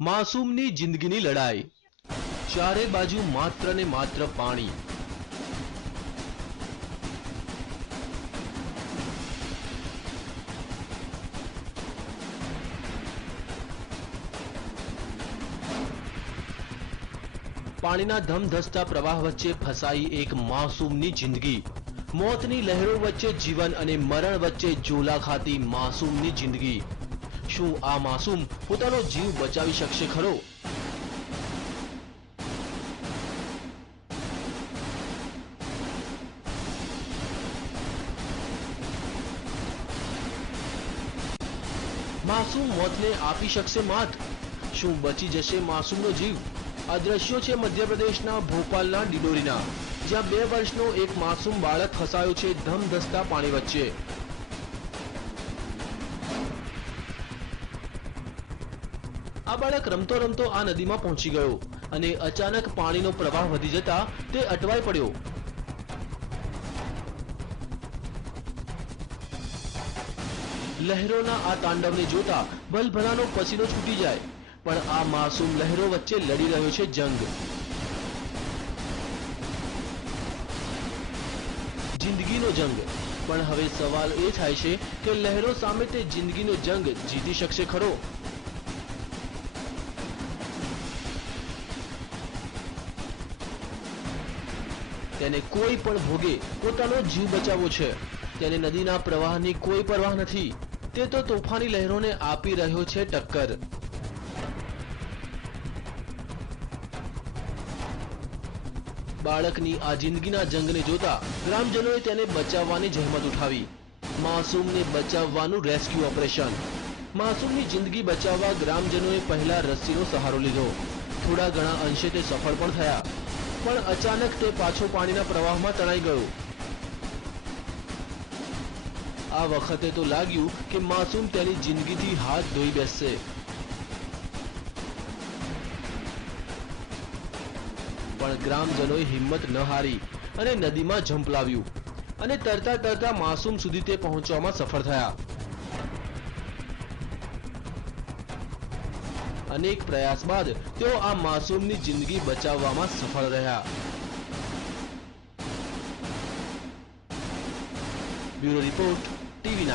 માસૂમની જિંદગીની લડાઈ, ચારે બાજુ માત્ર ને માત્ર પાણી। પાણીના ધમધસતા પ્રવાહ વચ્ચે ફસાઈ એક માસૂમની જિંદગી। મોતની લહેરો વચ્ચે જીવન અને મરણ વચ્ચે ઝોલા ખાતી માસૂમની જિંદગી। શું આ માસૂમ પોતાનો જીવ બચાવી શકશે ખરો? માસૂમ મોતને આપી શકશે માત? શું બચી જશે માસૂમનો જીવ? આ દ્રશ્યો છે મધ્યપ્રદેશના ભોપાલના ડિડોરીના, જ્યાં 2 વર્ષનો એક માસૂમ બાળક ફસાયો છે ધમધસતા પાણી વચ્ચે। આ બાળક રમતો રમતો આ નદીમાં પહોંચી ગયો અને અચાનક પાણીનો પ્રવાહ વધી જતા તે અટવાઈ પડ્યો। લહેરોના આ તાંડવને જોતા ભલભલાનો પસીનો છૂટી જાય, પણ આ માસૂમ લહેરો વચ્ચે લડી રહ્યો છે જંગ। જિંદગીનો જંગ। પણ હવે સવાલ એ થાય છે કે લહેરો સામે તે જિંદગીનો જંગ જીતી શકશે ખરો? તેને કોઈ પણ ભોગે પોતાનો જીવ બચાવવો છે। તેને નદીના પ્રવાહની કોઈ પરવાહ નથી। તે તો તોફાની લહેરોને આપી રહ્યો છે ટક્કર। બાળકની આ જિંદગીના જંગને જોતા ગ્રામજનોએ તેને બચાવવાની જહેમત ઉઠાવી। માસૂમને બચાવવાનું રેસ્ક્યુ ઓપરેશન। માસૂમની જિંદગી બચાવવા ગ્રામજનોએ પહેલા રસ્સીનો સહારો લીધો। થોડા ઘણા અંશે તે સફળ પણ થયા, પણ અચાનક તે પાછો પાણીના પ્રવાહમાં તણાઈ ગયો। આ વખતે તો લાગ્યું કે માસૂમ તેની જિંદગીથી હાથ ધોઈ બેસશે, પણ ગ્રામજનોએ હિંમત ન હારી અને નદીમાં ઝંપલાવ્યું અને તરતા તરતા માસૂમ સુધી તે પહોંચવામાં સફળ થયા। અનેક પ્રયાસ બાદ તેઓ આ માસૂમની જિંદગી બચાવવામાં સફળ રહ્યા। Bureau report, TV9।